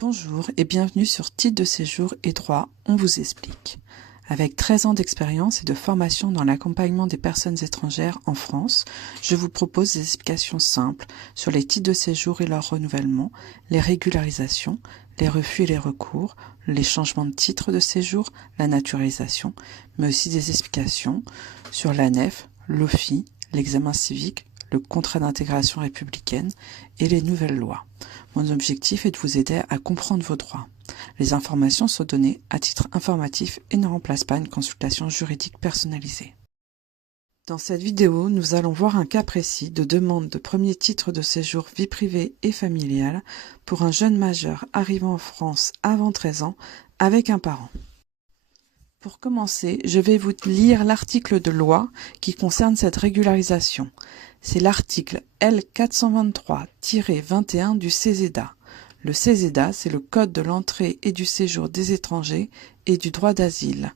Bonjour et bienvenue sur Titre de séjour et droit, on vous explique. Avec 13 ans d'expérience et de formation dans l'accompagnement des personnes étrangères en France, je vous propose des explications simples sur les titres de séjour et leur renouvellement, les régularisations, les refus et les recours, les changements de titre de séjour, la naturalisation, mais aussi des explications sur l'ANEF, l'OFII, l'examen civique, le contrat d'intégration républicaine et les nouvelles lois. Mon objectif est de vous aider à comprendre vos droits. Les informations sont données à titre informatif et ne remplacent pas une consultation juridique personnalisée. Dans cette vidéo, nous allons voir un cas précis de demande de premier titre de séjour vie privée et familiale pour un jeune majeur arrivant en France avant 13 ans avec un parent. Pour commencer, je vais vous lire l'article de loi qui concerne cette régularisation. C'est l'article L423-21 du CESEDA. Le CESEDA, c'est le Code de l'entrée et du séjour des étrangers et du droit d'asile.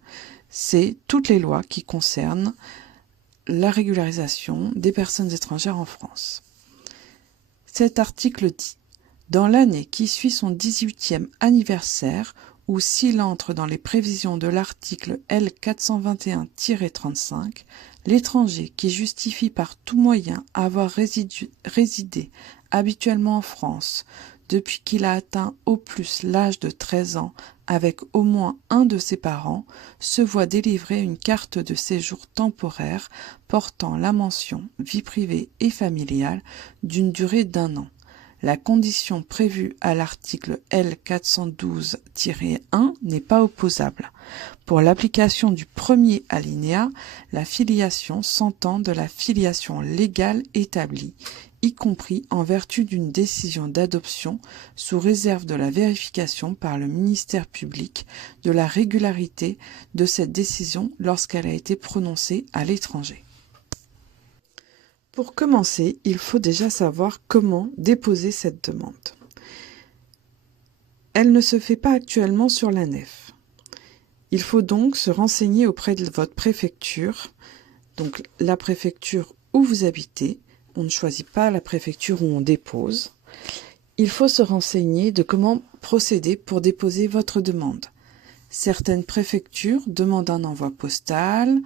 C'est toutes les lois qui concernent la régularisation des personnes étrangères en France. Cet article dit « Dans l'année qui suit son 18e anniversaire, ou s'il entre dans les prévisions de l'article L421-35, l'étranger qui justifie par tout moyen avoir résidé habituellement en France depuis qu'il a atteint au plus l'âge de 13 ans avec au moins un de ses parents se voit délivrer une carte de séjour temporaire portant la mention « vie privée et familiale » d'une durée d'1 an. La condition prévue à l'article L412-1 n'est pas opposable. Pour l'application du premier alinéa, la filiation s'entend de la filiation légale établie, y compris en vertu d'une décision d'adoption, sous réserve de la vérification par le ministère public de la régularité de cette décision lorsqu'elle a été prononcée à l'étranger. Pour commencer, il faut déjà savoir comment déposer cette demande. Elle ne se fait pas actuellement sur l'ANEF. Il faut donc se renseigner auprès de votre préfecture, donc la préfecture où vous habitez. On ne choisit pas la préfecture où on dépose. Il faut se renseigner de comment procéder pour déposer votre demande. Certaines préfectures demandent un envoi postal,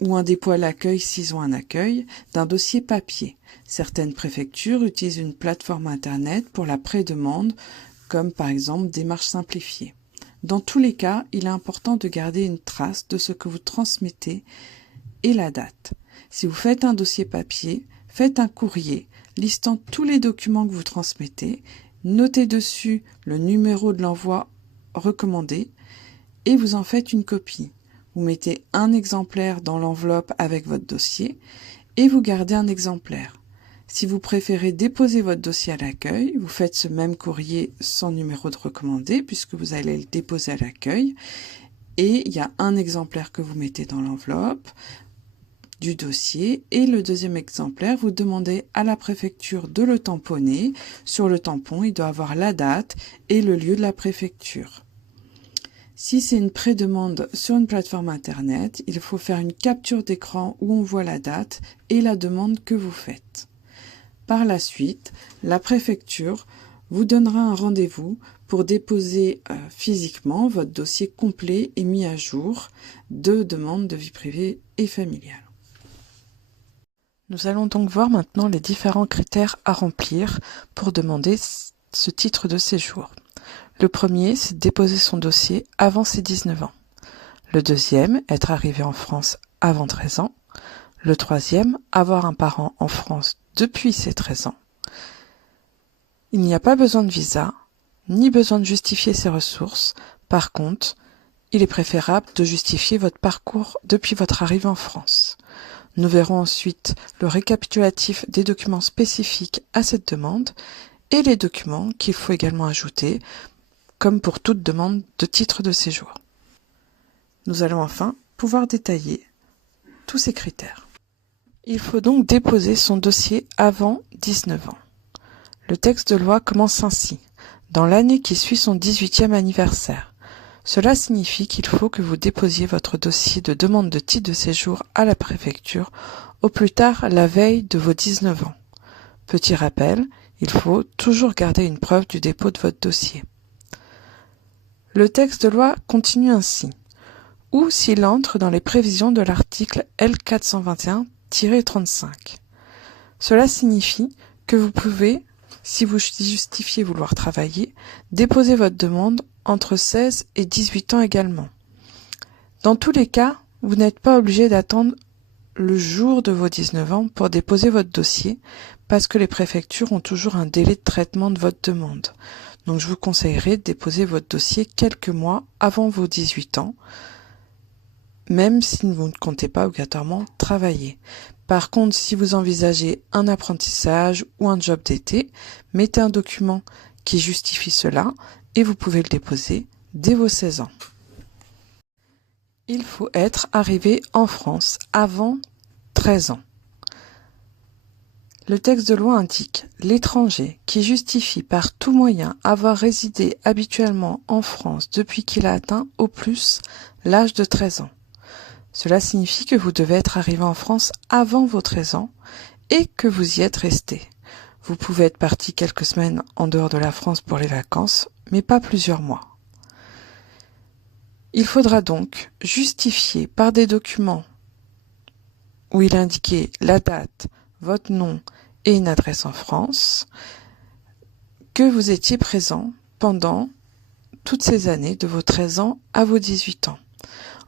ou un dépôt à l'accueil s'ils ont un accueil, d'un dossier papier. Certaines préfectures utilisent une plateforme Internet pour la pré-demande, comme par exemple Démarche simplifiée. Dans tous les cas, il est important de garder une trace de ce que vous transmettez et la date. Si vous faites un dossier papier, faites un courrier listant tous les documents que vous transmettez, notez dessus le numéro de l'envoi recommandé et vous en faites une copie. Vous mettez un exemplaire dans l'enveloppe avec votre dossier et vous gardez un exemplaire. Si vous préférez déposer votre dossier à l'accueil, vous faites ce même courrier sans numéro de recommandé puisque vous allez le déposer à l'accueil et il y a un exemplaire que vous mettez dans l'enveloppe du dossier et le deuxième exemplaire, vous demandez à la préfecture de le tamponner. Sur le tampon, il doit avoir la date et le lieu de la préfecture. Si c'est une pré-demande sur une plateforme Internet, il faut faire une capture d'écran où on voit la date et la demande que vous faites. Par la suite, la préfecture vous donnera un rendez-vous pour déposer physiquement votre dossier complet et mis à jour de demande de vie privée et familiale. Nous allons donc voir maintenant les différents critères à remplir pour demander ce titre de séjour. Le premier, c'est de déposer son dossier avant ses 19 ans. Le deuxième, être arrivé en France avant 13 ans. Le troisième, avoir un parent en France depuis ses 13 ans. Il n'y a pas besoin de visa, ni besoin de justifier ses ressources. Par contre, il est préférable de justifier votre parcours depuis votre arrivée en France. Nous verrons ensuite le récapitulatif des documents spécifiques à cette demande et les documents qu'il faut également ajouter, comme pour toute demande de titre de séjour. Nous allons enfin pouvoir détailler tous ces critères. Il faut donc déposer son dossier avant 19 ans. Le texte de loi commence ainsi, dans l'année qui suit son 18e anniversaire. Cela signifie qu'il faut que vous déposiez votre dossier de demande de titre de séjour à la préfecture au plus tard la veille de vos 19 ans. Petit rappel, il faut toujours garder une preuve du dépôt de votre dossier. Le texte de loi continue ainsi. Ou s'il entre dans les prévisions de l'article L421-35. Cela signifie que vous pouvez, si vous justifiez vouloir travailler, déposer votre demande entre 16 et 18 ans également. Dans tous les cas, vous n'êtes pas obligé d'attendre le jour de vos 19 ans pour déposer votre dossier, parce que les préfectures ont toujours un délai de traitement de votre demande. Donc je vous conseillerais de déposer votre dossier quelques mois avant vos 18 ans, même si vous ne comptez pas obligatoirement travailler. Par contre, si vous envisagez un apprentissage ou un job d'été, mettez un document qui justifie cela et vous pouvez le déposer dès vos 16 ans. Il faut être arrivé en France avant 13 ans. Le texte de loi indique « L'étranger qui justifie par tout moyen avoir résidé habituellement en France depuis qu'il a atteint au plus l'âge de 13 ans ». Cela signifie que vous devez être arrivé en France avant vos 13 ans et que vous y êtes resté. Vous pouvez être parti quelques semaines en dehors de la France pour les vacances, mais pas plusieurs mois. Il faudra donc justifier par des documents où il est indiqué la date, votre nom et une adresse en France, que vous étiez présent pendant toutes ces années de vos 13 ans à vos 18 ans.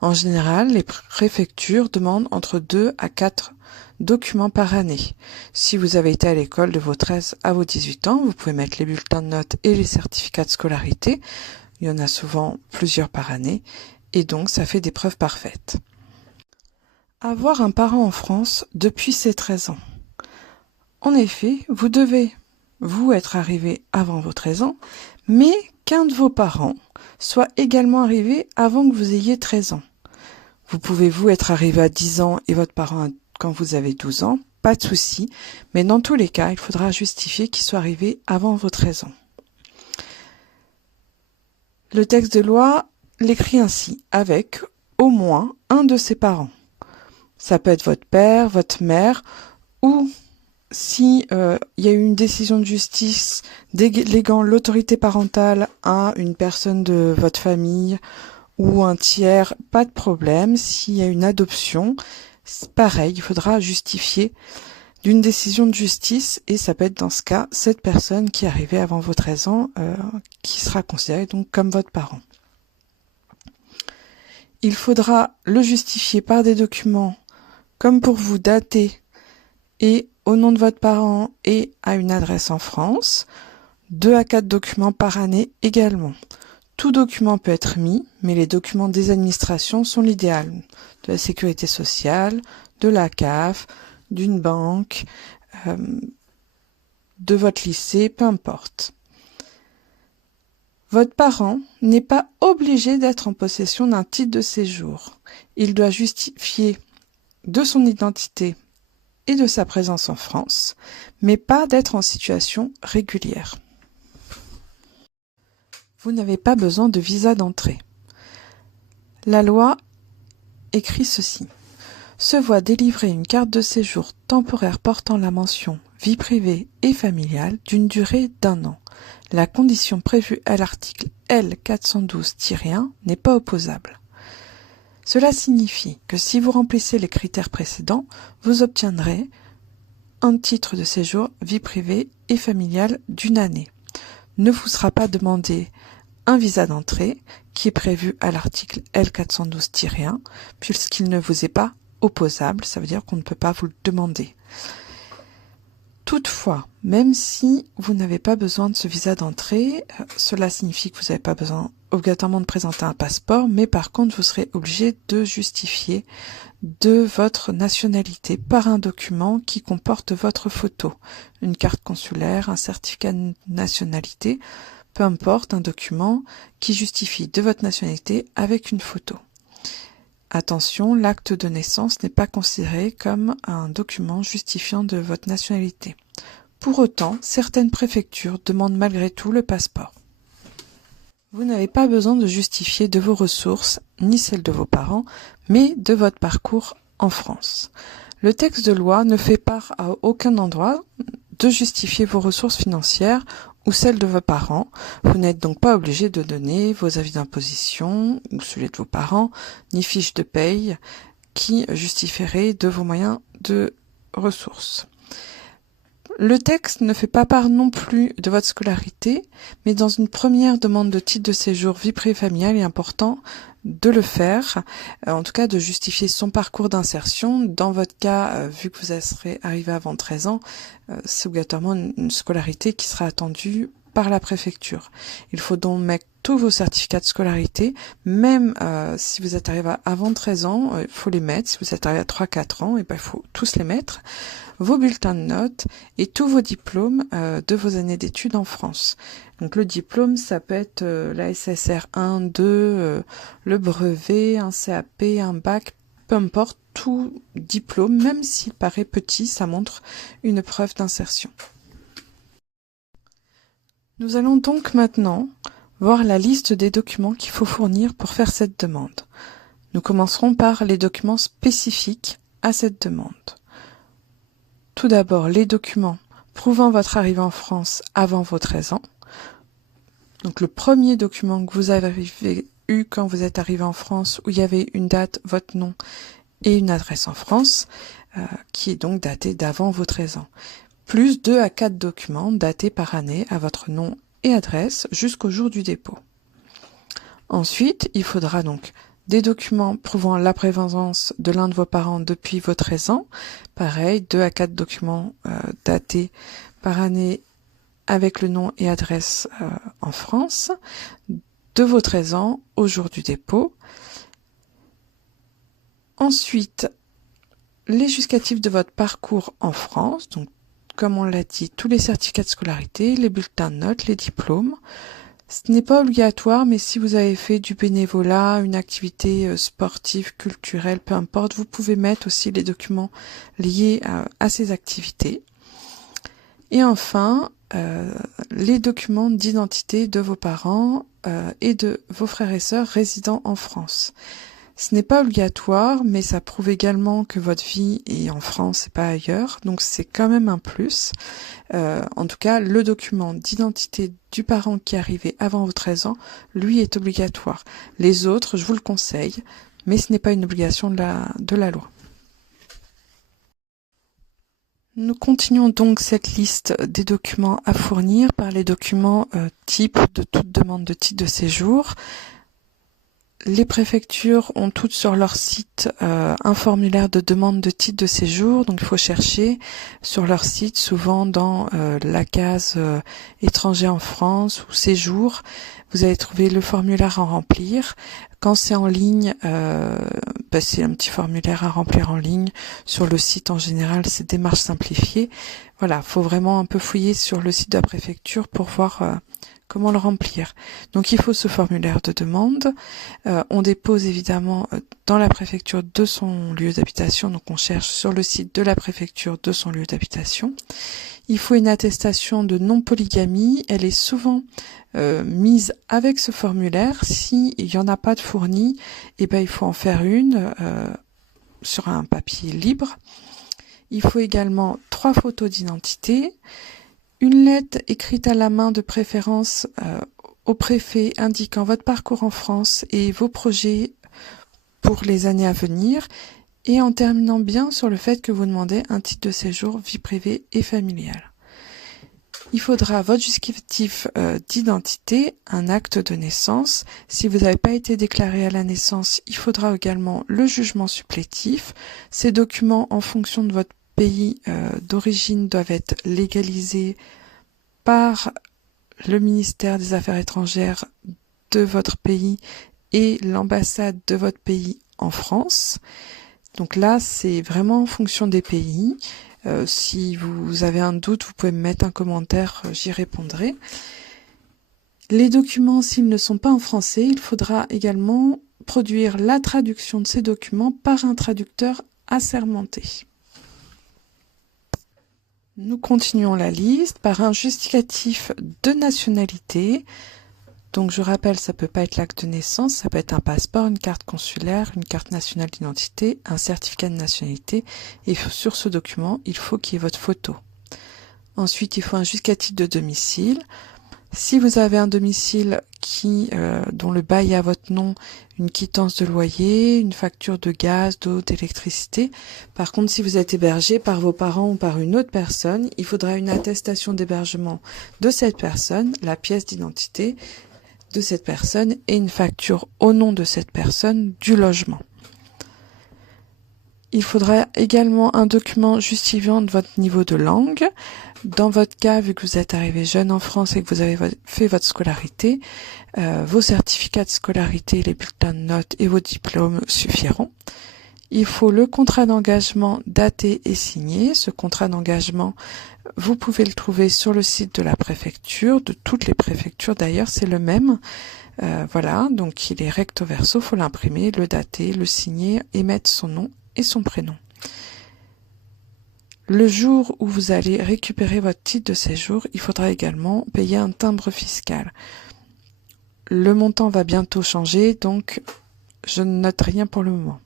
En général, les préfectures demandent entre 2 à 4 documents par année. Si vous avez été à l'école de vos 13 à vos 18 ans, vous pouvez mettre les bulletins de notes et les certificats de scolarité. Il y en a souvent plusieurs par année, et donc ça fait des preuves parfaites. Avoir un parent en France depuis ses 13 ans. En effet, vous devez, vous, être arrivé avant vos 13 ans, mais qu'un de vos parents soit également arrivé avant que vous ayez 13 ans. Vous pouvez, vous, être arrivé à 10 ans et votre parent quand vous avez 12 ans, pas de souci, mais dans tous les cas, il faudra justifier qu'il soit arrivé avant vos 13 ans. Le texte de loi l'écrit ainsi, avec au moins un de ses parents. Ça peut être votre père, votre mère, ou si y a eu une décision de justice déléguant l'autorité parentale à une personne de votre famille ou un tiers, pas de problème. S'il y a une adoption, c'est pareil, il faudra justifier d'une décision de justice et ça peut être dans ce cas cette personne qui est arrivée avant vos 13 ans qui sera considérée donc comme votre parent. Il faudra le justifier par des documents comme pour vous dater et au nom de votre parent et à une adresse en France, 2 à 4 documents par année également. Tout document peut être mis, mais les documents des administrations sont l'idéal. De la sécurité sociale, de la CAF, d'une banque, de votre lycée, peu importe. Votre parent n'est pas obligé d'être en possession d'un titre de séjour. Il doit justifier de son identité et de sa présence en France, mais pas d'être en situation régulière. Vous n'avez pas besoin de visa d'entrée. La loi écrit ceci. Se voit délivrer une carte de séjour temporaire portant la mention vie privée et familiale d'une durée d'1 an. La condition prévue à l'article L412-1 n'est pas opposable. Cela signifie que si vous remplissez les critères précédents, vous obtiendrez un titre de séjour vie privée et familiale d'1 année. Ne vous sera pas demandé un visa d'entrée qui est prévu à l'article L412-1 puisqu'il ne vous est pas opposable, ça veut dire qu'on ne peut pas vous le demander. Toutefois, même si vous n'avez pas besoin de ce visa d'entrée, cela signifie que vous n'avez pas besoin obligatoirement de présenter un passeport, mais par contre vous serez obligé de justifier de votre nationalité par un document qui comporte votre photo, une carte consulaire, un certificat de nationalité, peu importe, un document qui justifie de votre nationalité avec une photo. Attention, l'acte de naissance n'est pas considéré comme un document justifiant de votre nationalité. Pour autant, certaines préfectures demandent malgré tout le passeport. Vous n'avez pas besoin de justifier de vos ressources, ni celles de vos parents, mais de votre parcours en France. Le texte de loi ne fait part à aucun endroit de justifier vos ressources financières ou celle de vos parents. Vous n'êtes donc pas obligé de donner vos avis d'imposition ou celui de vos parents, ni fiche de paye qui justifierait de vos moyens de ressources. Le texte ne fait pas part non plus de votre scolarité, mais dans une première demande de titre de séjour vie privée familiale, il est important de le faire, en tout cas de justifier son parcours d'insertion. Dans votre cas, vu que vous serez arrivé avant 13 ans, c'est obligatoirement une scolarité qui sera attendue par la préfecture. Il faut donc mettre tous vos certificats de scolarité, même si vous êtes arrivé avant 13 ans, il faut les mettre. Si vous êtes arrivé à 3-4 ans, il faut tous les mettre. Vos bulletins de notes et tous vos diplômes de vos années d'études en France. Donc le diplôme, ça peut être la SSR 1, 2, le brevet, un CAP, un bac, peu importe, tout diplôme, même s'il paraît petit, ça montre une preuve d'insertion. Nous allons donc maintenant voir la liste des documents qu'il faut fournir pour faire cette demande. Nous commencerons par les documents spécifiques à cette demande. Tout d'abord, les documents prouvant votre arrivée en France avant vos 13 ans. Donc le premier document que vous avez eu quand vous êtes arrivé en France, où il y avait une date, votre nom et une adresse en France, qui est donc daté d'avant vos 13 ans. Plus 2 à 4 documents datés par année à votre nom et adresse jusqu'au jour du dépôt. Ensuite, il faudra donc des documents prouvant la présence de l'un de vos parents depuis vos 13 ans. Pareil, 2 à 4 documents datés par année avec le nom et adresse en France, de vos 13 ans au jour du dépôt. Ensuite, les justificatifs de votre parcours en France, donc comme on l'a dit, tous les certificats de scolarité, les bulletins de notes, les diplômes. Ce n'est pas obligatoire, mais si vous avez fait du bénévolat, une activité sportive, culturelle, peu importe, vous pouvez mettre aussi les documents liés à ces activités. Et enfin, les documents d'identité de vos parents et de vos frères et sœurs résidant en France. Ce n'est pas obligatoire, mais ça prouve également que votre vie est en France et pas ailleurs, donc c'est quand même un plus. En tout cas, le document d'identité du parent qui est arrivé avant vos 13 ans, lui est obligatoire. Les autres, je vous le conseille, mais ce n'est pas une obligation de la loi. Nous continuons donc cette liste des documents à fournir par les documents types de toute demande de titre de séjour. Les préfectures ont toutes sur leur site un formulaire de demande de titre de séjour, donc il faut chercher sur leur site, souvent dans la case étranger en France ou séjour, vous allez trouver le formulaire à remplir. Quand c'est en ligne, c'est un petit formulaire à remplir en ligne. Sur le site en général, c'est démarche simplifiée. Voilà, faut vraiment un peu fouiller sur le site de la préfecture pour voir comment le remplir. Donc il faut ce formulaire de demande. On dépose évidemment dans la préfecture de son lieu d'habitation, donc on cherche sur le site de la préfecture de son lieu d'habitation. Il faut une attestation de non-polygamie. Elle est souvent mise avec ce formulaire. S'il n'y en a pas de fournie, il faut en faire une sur un papier libre. Il faut également 3 photos d'identité, une lettre écrite à la main de préférence au préfet indiquant votre parcours en France et vos projets pour les années à venir, et en terminant bien sur le fait que vous demandez un titre de séjour vie privée et familiale. Il faudra votre justificatif d'identité, un acte de naissance. Si vous n'avez pas été déclaré à la naissance, il faudra également le jugement supplétif. Ces documents, en fonction de votre pays d'origine, doivent être légalisés par le ministère des Affaires étrangères de votre pays et l'ambassade de votre pays en France. Donc là, c'est vraiment en fonction des pays. Si vous avez un doute, vous pouvez me mettre un commentaire, j'y répondrai. Les documents, s'ils ne sont pas en français, il faudra également produire la traduction de ces documents par un traducteur assermenté. Nous continuons la liste par un justificatif de nationalité. Donc je rappelle, ça peut pas être l'acte de naissance, ça peut être un passeport, une carte consulaire, une carte nationale d'identité, un certificat de nationalité. Et sur ce document, il faut qu'il y ait votre photo. Ensuite, il faut un justificatif de domicile. Si vous avez un domicile dont le bail est à votre nom, une quittance de loyer, une facture de gaz, d'eau, d'électricité. Par contre, si vous êtes hébergé par vos parents ou par une autre personne, il faudra une attestation d'hébergement de cette personne, la pièce d'identité de cette personne et une facture au nom de cette personne du logement. Il faudra également un document justifiant de votre niveau de langue. Dans votre cas, vu que vous êtes arrivé jeune en France et que vous avez fait votre scolarité, vos certificats de scolarité, les bulletins de notes et vos diplômes suffiront. Il faut le contrat d'engagement daté et signé. Ce contrat d'engagement, vous pouvez le trouver sur le site de la préfecture, de toutes les préfectures d'ailleurs, c'est le même. Voilà, donc il est recto verso, faut l'imprimer, le dater, le signer et mettre son nom et son prénom. Le jour où vous allez récupérer votre titre de séjour, il faudra également payer un timbre fiscal. Le montant va bientôt changer, donc je ne note rien pour le moment.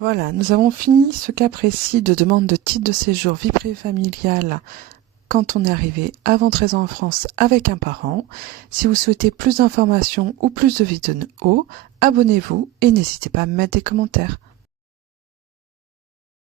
Voilà, nous avons fini ce cas précis de demande de titre de séjour vie privée familiale quand on est arrivé avant 13 ans en France avec un parent. Si vous souhaitez plus d'informations ou plus de vidéos, abonnez-vous et n'hésitez pas à me mettre des commentaires.